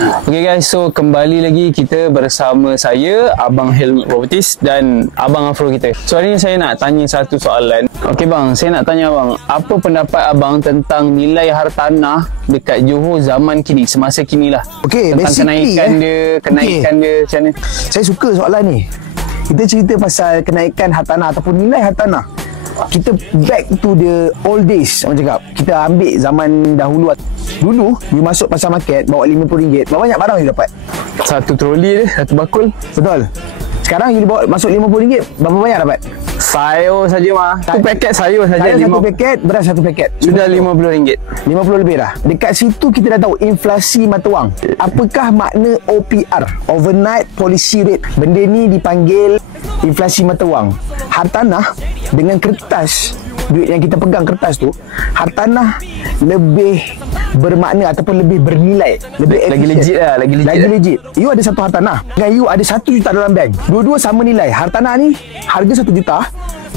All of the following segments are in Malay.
Okay guys, so kembali lagi kita bersama saya, Abang Helmet Properties dan Abang Afro kita. So hari ni saya nak tanya satu soalan. Okay bang, saya nak tanya abang, apa pendapat abang tentang nilai hartanah dekat Johor zaman kini, semasa kini lah? Okay, tentang kenaikan dia macam mana? Saya suka soalan ni. Kita cerita pasal kenaikan hartanah ataupun nilai hartanah. Kita back to the old days, orang cakap. Kita ambil zaman dahulu. Dulu, you masuk pasar market, bawa RM50, berapa banyak barang you dapat? Satu troli dia, satu bakul. Betul. Sekarang you bawa masuk RM50, berapa banyak dapat? Sayur saja mah. Satu paket sayur saja. Satu paket, beras satu paket. Sudah RM50. 50 lebih dah. Dekat situ kita dah tahu inflasi mata wang. Apakah makna OPR? Overnight Policy Rate. Benda ni dipanggil inflasi mata wang. Hartanah dengan kertas, duit yang kita pegang kertas tu, hartanah lebih bermakna ataupun lebih bernilai, lebih lagi legit lah, lagi legit. You ada satu hartanah dengan you ada 1 juta dalam bank, dua-dua sama nilai. Hartanah ni harga 1 juta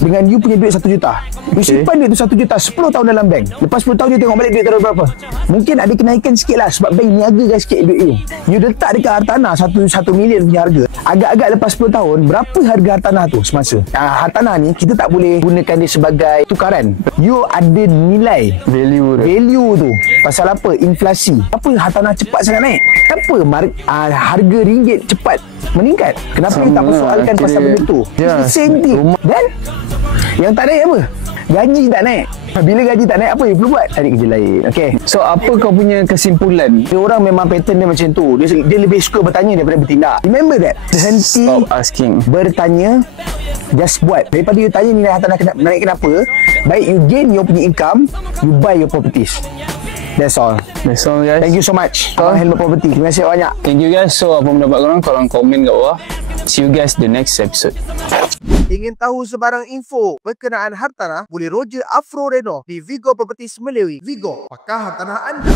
dengan you punya duit 1 juta. You simpan duit tu 1 juta 10 tahun dalam bank. Lepas 10 tahun you tengok balik duit tu berapa. Mungkin ada kenaikan sikit lah sebab bank niagakan sikit duit you. You letak dekat hartanah 1 million punya harga. Agak-agak lepas 10 tahun, berapa harga hartanah tu semasa? Hartanah ni kita tak boleh gunakan dia sebagai tukaran. You ada nilai value tu. Pasal apa? Inflasi. Apa hartanah cepat sangat naik? Kenapa harga ringgit cepat meningkat? Kenapa you tak persoalkan pasal benda tu? It's the same thing. Dan yang tak naik apa? Gaji tak naik. Bila gaji tak naik, apa you perlu buat? Cari kerja lain. Okay. So apa kau punya kesimpulan? Dia orang memang pattern dia macam tu. Dia lebih suka bertanya daripada bertindak. Remember that. Berhenti stop asking. Bertanya, just buat. Daripada you tanya nilai hartanah naik kenapa, baik you gain your punya income, you buy your properties. That's all. That's all guys. Thank you so much Abang Helmet Property. Terima kasih banyak. Thank you guys. So apa pendapat korang komen kat bawah. See you guys the next episode. Ingin tahu sebarang info berkenaan hartanah? Boleh Roger Afro Reno di Vigo Properties Melewi. Vigo, pakar hartanah anda.